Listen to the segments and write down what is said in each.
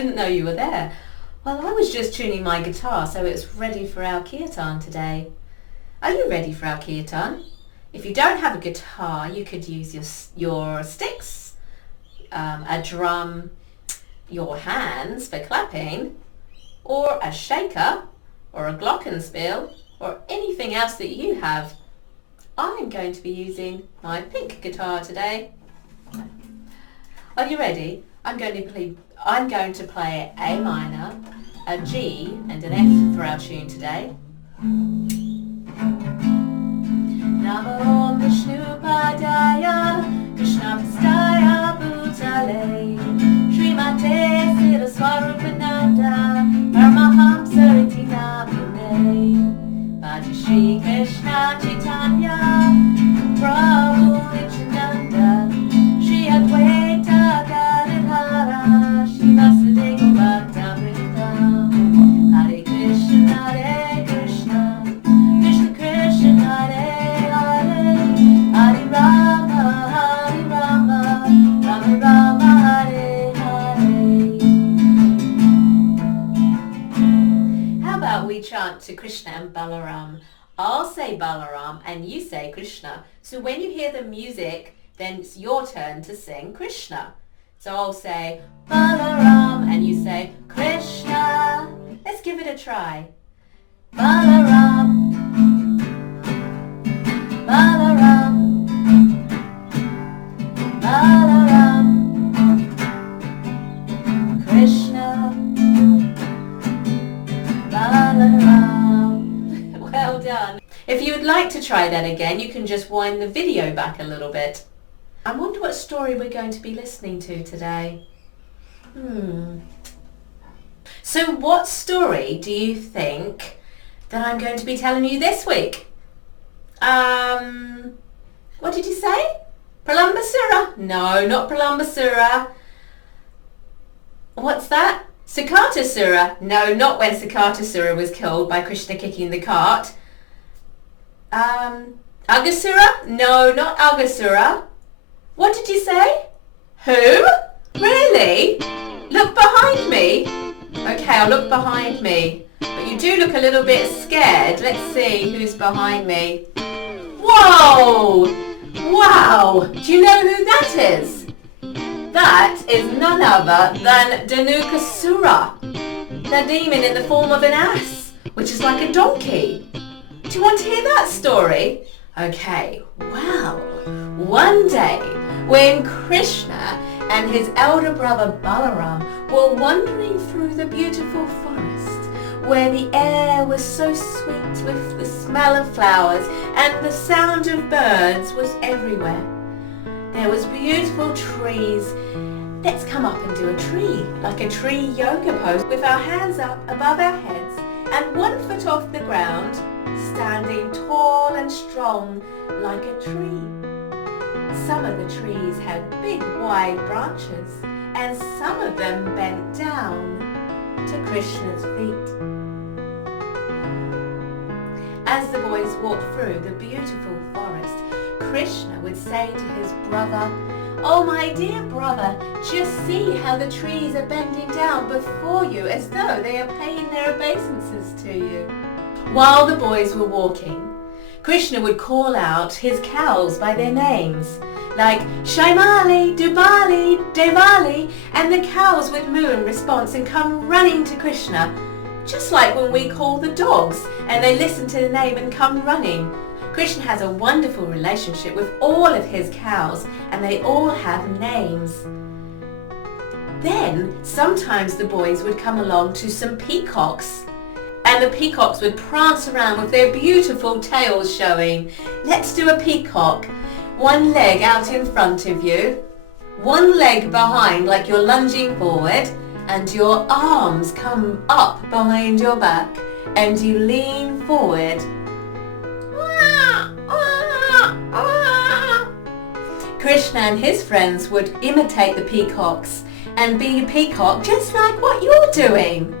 didn't know you were there. Well, I was just tuning my guitar so it's ready for our kirtan today. Are you ready for our kirtan? If you don't have a guitar, you could use your sticks, a drum, your hands for clapping, or a shaker, or a glockenspiel, or anything else that you have. I'm going to be using my pink guitar today. Are you ready? I'm going to play A minor, a G and an F for our tune today. Namo Om Vishnu Padaya Krishna Pastaya Bhutale Srimate Sira Swarupananda Paramahamsa Iti Namine Bhaja Shri Krishna Chaitanya Prabhu Nityananda Shri Advaita Gadadhara Shri Vasudeva Bhakta Hare Krishna Hare Krishna Krishna Krishna Hare Hare Rama Rama Rama Hare Hare. How about we chant to Krishna and Balaram? I'll say Balaram and you say Krishna. So when you hear the music, then it's your turn to sing Krishna. So I'll say Balaram and you say Krishna. Let's give it a try. Balaram, Balaram, Balaram, Krishna, Balaram. Well done. If you would like to try that again, you can just wind the video back a little bit. I wonder what story we're going to be listening to today. So what story do you think that I'm going to be telling you this week? What did you say? Pralambasura? No, not Pralambasura. What's that? Sakatasura? No, not when Sakatasura was killed by Krishna kicking the cart. Agasura? No, not Agasura. What did you say? Who? Really? Look behind me. Okay, I'll look behind me. But you do look a little bit scared. Let's see who's behind me. Whoa! Wow! Do you know who that is? That is none other than Dhenukasura, the demon in the form of an ass, which is like a donkey. Do you want to hear that story? Okay, well, one day when Krishna and his elder brother Balaram were wandering through the beautiful forest where the air was so sweet with the smell of flowers and the sound of birds was everywhere. There was beautiful trees. Let's come up and do a tree, like a tree yoga pose with our hands up above our heads and 1 foot off the ground, standing tall and strong like a tree. Some of the trees had big wide branches and some of them bent down to Krishna's feet. As the boys walked through the beautiful forest, Krishna would say to his brother, "Oh, my dear brother, just see how the trees are bending down before you as though they are paying their obeisances to you." While the boys were walking, Krishna would call out his cows by their names, like Shaimali, Dubali, Devali, and the cows would moo in response and come running to Krishna, just like when we call the dogs and they listen to the name and come running. Krishna has a wonderful relationship with all of his cows and they all have names. Then sometimes the boys would come along to some peacocks and the peacocks would prance around with their beautiful tails showing. Let's do a peacock. 1 leg out in front of you, 1 leg behind like you're lunging forward, and your arms come up behind your back and you lean forward. Krishna and his friends would imitate the peacocks and be a peacock just like what you're doing.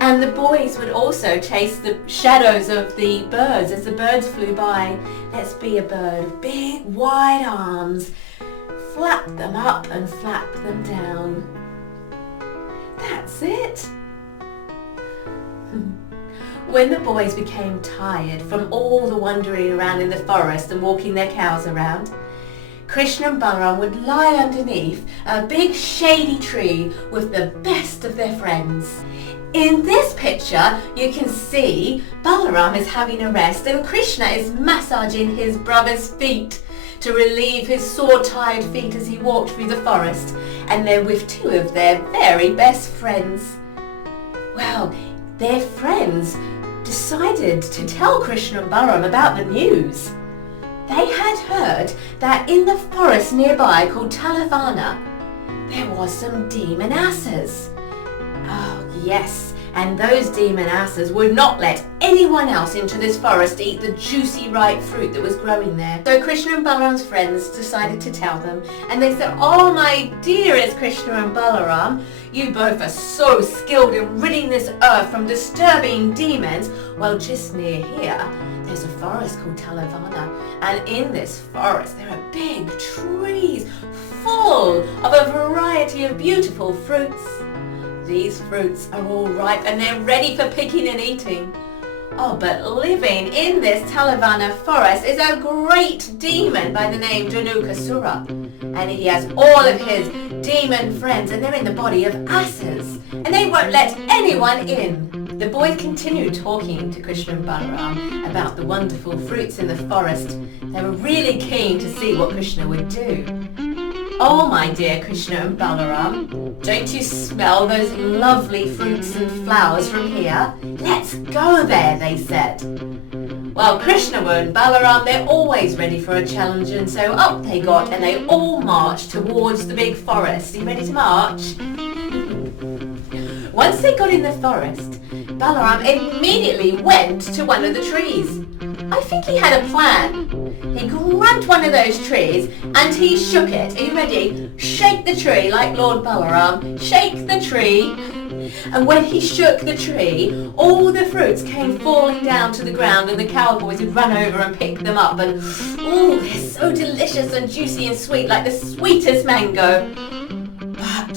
And the boys would also chase the shadows of the birds as the birds flew by. Let's be a bird with big wide arms. Flap them up and flap them down. that's it. When the boys became tired from all the wandering around in the forest and walking their cows around, Krishna and Balaram would lie underneath a big shady tree with the best of their friends. In this picture, you can see Balaram is having a rest and Krishna is massaging his brother's feet to relieve his sore, tired feet as he walked through the forest, and they're with two of their very best friends. Well, their friends decided to tell Krishna and Balaram about the news. They had heard that in the forest nearby called Talavana, there was some demon asses. Oh yes, and those demon asses would not let anyone else into this forest to eat the juicy ripe fruit that was growing there. So Krishna and Balaram's friends decided to tell them, and they said, "Oh my dearest Krishna and Balaram, you both are so skilled in ridding this earth from disturbing demons. Well, just near here, there's a forest called Talavana, and in this forest there are big trees full of a variety of beautiful fruits. These fruits are all ripe and they're ready for picking and eating. Oh, but living in this Talavana forest is a great demon by the name Dhenukasura, and he has all of his demon friends, and they're in the body of asses, and they won't let anyone in." The boys continued talking to Krishna and Balaram about the wonderful fruits in the forest. They were really keen to see what Krishna would do. "Oh, my dear Krishna and Balaram, don't you smell those lovely fruits and flowers from here? Let's go there," they said. Well, Krishna and Balaram, they're always ready for a challenge, and so up they got, and they all marched towards the big forest. Are you ready to march? Once they got in the forest, Balaram immediately went to one of the trees. I think he had a plan. He grabbed one of those trees and he shook it. Are you ready? Shake the tree like Lord Balaram. Shake the tree. And when he shook the tree, all the fruits came falling down to the ground, and the cowboys would run over and pick them up. And oh, they're so delicious and juicy and sweet, like the sweetest mango. But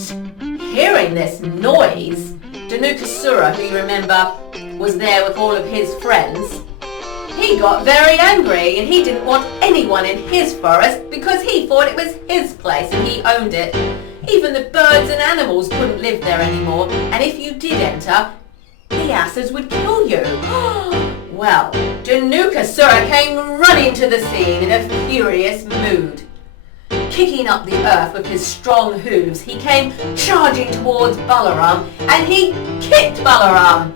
hearing this noise, Dhenukasura, who you remember was there with all of his friends, he got very angry, and he didn't want anyone in his forest because he thought it was his place and he owned it. Even the birds and animals couldn't live there anymore, and if you did enter, the asses would kill you. Well, Dhenukasura came running to the scene in a furious mood. Kicking up the earth with his strong hooves, he came charging towards Balaram, and he kicked Balaram.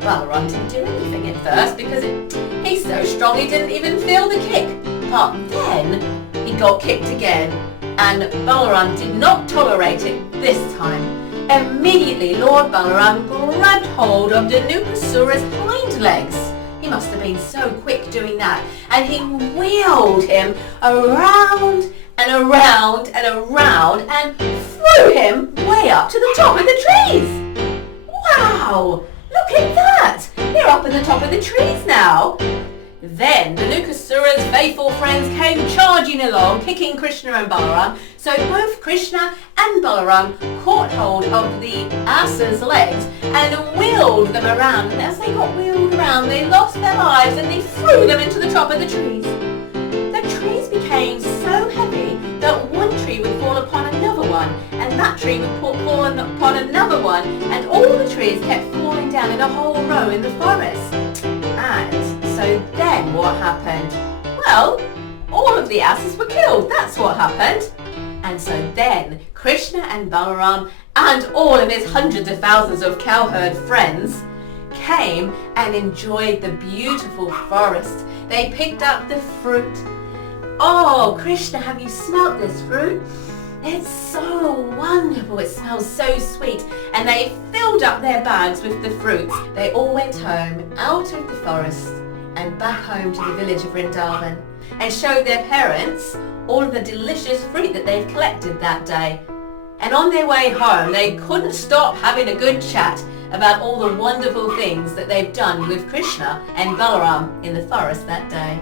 Balaram didn't do anything at first because he's so strong he didn't even feel the kick. But then he got kicked again, and Balaram did not tolerate it this time. Immediately Lord Balaram grabbed hold of Dhenukasura's hind legs. He must have been so quick doing that, and he wheeled him around and around and around and threw him way up to the top of the trees. Wow! Look at that! They're up in the top of the trees now. Then Dhenukasura's faithful friends came charging along, kicking Krishna and Balaram, so both Krishna and Balaram caught hold of the ass's legs and wheeled them around, and as they got wheeled around, they lost their lives and they threw them into the top of the trees. The trees became so heavy that one tree would fall upon another one, and that tree would fall upon another one, and all the trees kept falling down in a whole row in the forest. And so then what happened? Well, all of the asses were killed. That's what happened. And so then Krishna and Balaram and all of his hundreds of thousands of cowherd friends came and enjoyed the beautiful forest. They picked up the fruit. Oh, Krishna, have you smelt this fruit? It's so wonderful. It smells so sweet. And they filled up their bags with the fruits. They all went home out of the forest and back home to the village of Vrindavan, and showed their parents all of the delicious fruit that they've collected that day. And on their way home, they couldn't stop having a good chat about all the wonderful things that they've done with Krishna and Balaram in the forest that day.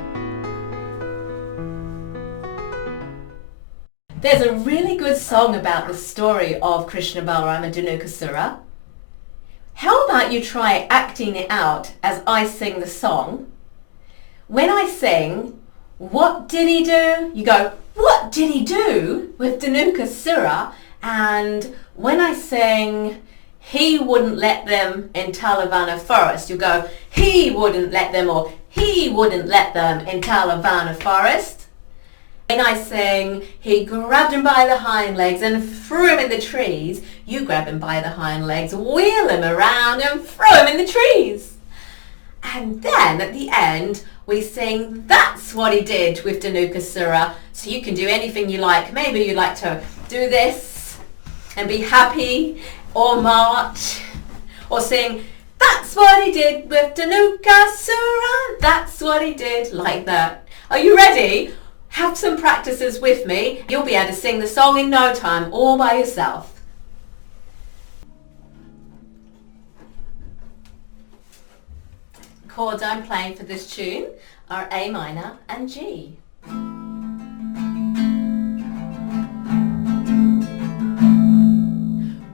There's a really good song about the story of Krishna, Balaram and Dhenukasura. How about you try acting it out as I sing the song? When I sing, what did he do? You go, what did he do with Dhenukasura? And when I sing, he wouldn't let them in Talavana Forest, you go, he wouldn't let them, or he wouldn't let them in Talavana Forest. When I sing, he grabbed him by the hind legs and threw him in the trees, you grab him by the hind legs, wheel him around and throw him in the trees. And then at the end, we sing, that's what he did with Dhenukasura. So you can do anything you like. Maybe you like to do this and be happy, or march, or sing, that's what he did with Dhenukasura. That's what he did, like that. Are you ready? Have some practices with me. You'll be able to sing the song in no time, all by yourself. Chords I'm playing for this tune are A minor and G.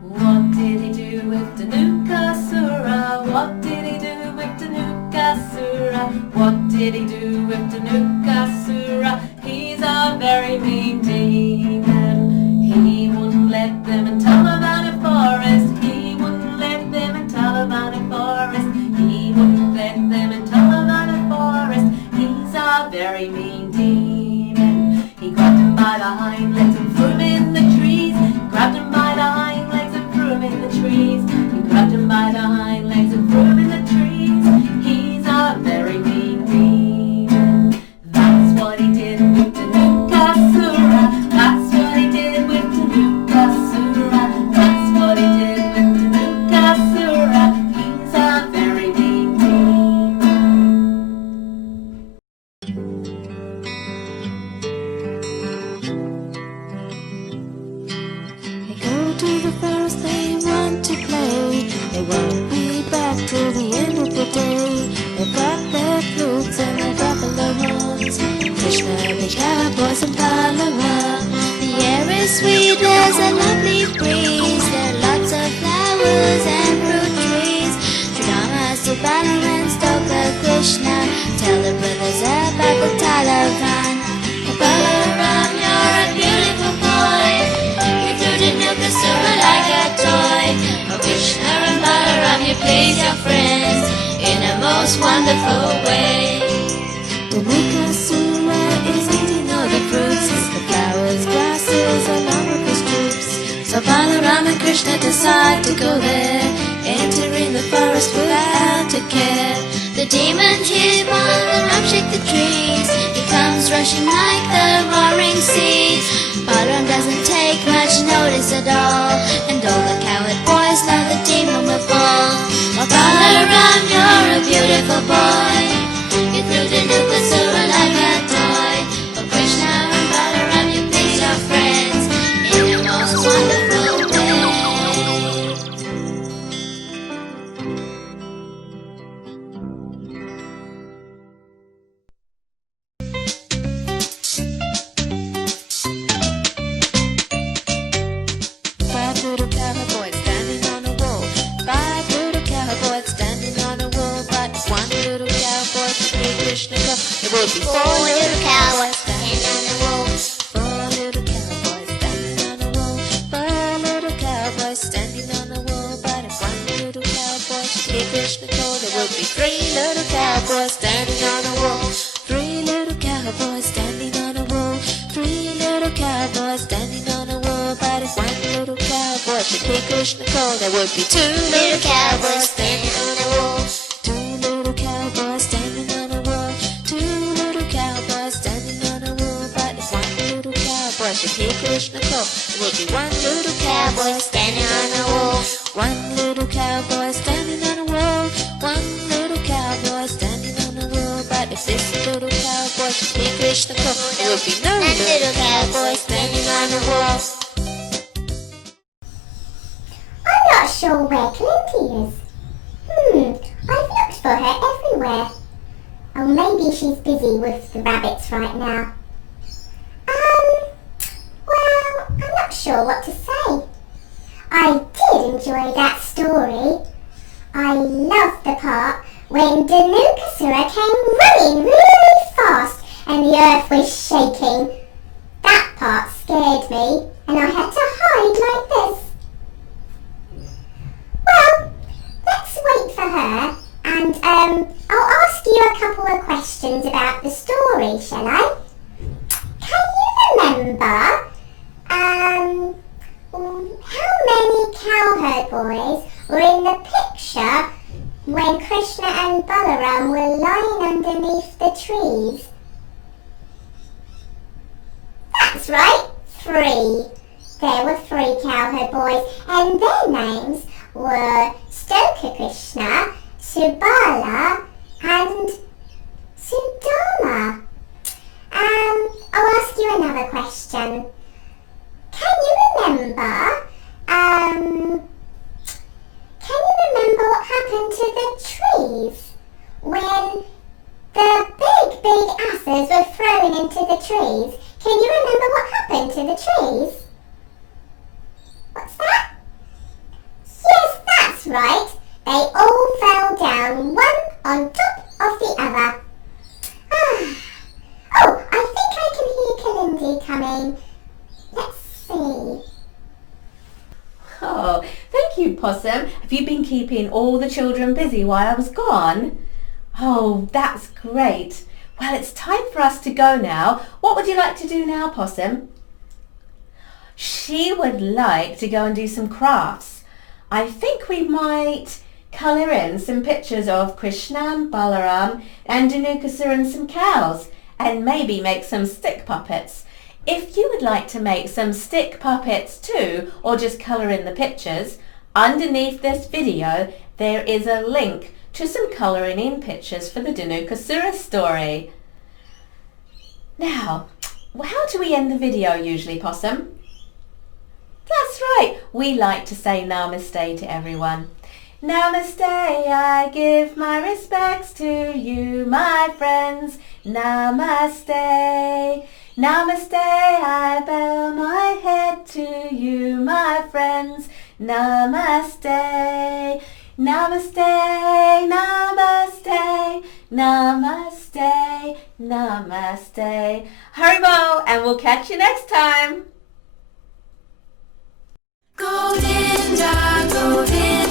What did he do with Dhenukasura? What did he do with Dhenukasura? What did he do with Dhenukasura? He's a very mean demon. He wouldn't let them in Talavana Forest. He wouldn't let them in Talavana Forest. He wouldn't let them in Talavana Forest. He's a very mean demon. He grabbed him by the hind legs and threw him in the trees. Grabbed him by the hind legs and threw him in the trees. He grabbed him by the hind legs and threw him in the trees. He's a very mean demon. That's what he did with Dhenukasura. That's what he did with Dhenukasura. That's what he did with Dhenukasura. He's a very mean demon. They go to the forest, they want to play. They won't be back till the end of the day. They've got their flutes and their buffalo horns. Krishna, the cowboys and Balaram. The air is sweet, there's a lovely breeze. There are lots of flowers and fruit trees. Dramas to Balaram and Krishna. Tell the brothers about the Talavana. Balaram, you're a beautiful boy. You threw Dhenukasura like a toy. Oh, Krishna and Balaram, you please your friends in a most wonderful way. Dhenukasura is eating all the fruits, the flowers, grasses, along with his troops. So Balaram and Krishna decide to go there, entering the forest without a care. The demon hears Balaram shake the trees. He comes rushing like the roaring sea. Balaram doesn't take much notice at all, and all the cowherd boys know the demon will fall. Oh, Balaram, you're a beautiful boy. You threw Dhenukasura like a toy. Oh, Krishna and Balaram, you please your friends in a most wonderful way. Five little cowboys standing on a wall. Five little cowboys standing on a wall. But one little cowboy to see Krishna go. There will be four little cowboys standing on a wall. Four little cowboys standing on a wall. Four little cowboys standing on a wall. But if one little cowboy should hear Krishna call, there will be three little cowboys standing on a wall. Three little cowboys standing on a wall. Three little cowboys standing on a wall. But if one little cowboy should hear Krishna call, there would be two little cowboys standing on a wall. Two little cowboys standing on a wall. Two little cowboys standing on a wall. But if one little cowboy should hear Krishna call, there would be one little cowboy standing on a wall. One little cowboy standing on a wall. One little cowboy standing on a wall. But if this little cowboy should hear Krishna call, there would be no little cowboy standing on a wall. I'm not sure where Clinty is. I've looked for her everywhere. Oh, maybe she's busy with the rabbits right now. Well, sure what to say. I did enjoy that story. I loved the part when Dhenukasura came running really fast and the earth was shaking. That part scared me and I had to hide like this. Well, let's wait for her and I'll ask you a couple of questions about the story, shall I? Can you remember how many cowherd boys were in the picture when Krishna and Balaram were lying underneath the trees? That's right, 3. There were 3 cowherd boys and their names were Krishna, Subala and Sudama. I'll ask you another question. Can you remember what happened to the trees when the big asses were thrown into the trees? Can you remember what happened to the trees? What's that? Yes, that's right. They all fell down, one on top of the other. Oh, I think I can hear Kalindi coming. Let's see. Oh, thank you, Possum. Have you been keeping all the children busy while I was gone? Oh, that's great. Well, it's time for us to go now. What would you like to do now, Possum? She would like to go and do some crafts. I think we might colour in some pictures of Krishna and Balaram and Dhenukasura and some cows, and maybe make some stick puppets. If you would like to make some stick puppets too, or just colour in the pictures, underneath this video there is a link to some colouring in pictures for the Dhenukasura story. Now, how do we end the video usually, Possum? That's right, we like to say namaste to everyone. Namaste, I give my respects to you, my friends. Namaste. Namaste, I bow my head to you, my friends. Namaste. Namaste, namaste, namaste, namaste. Haribo, and we'll catch you next time. Govinda, Govinda.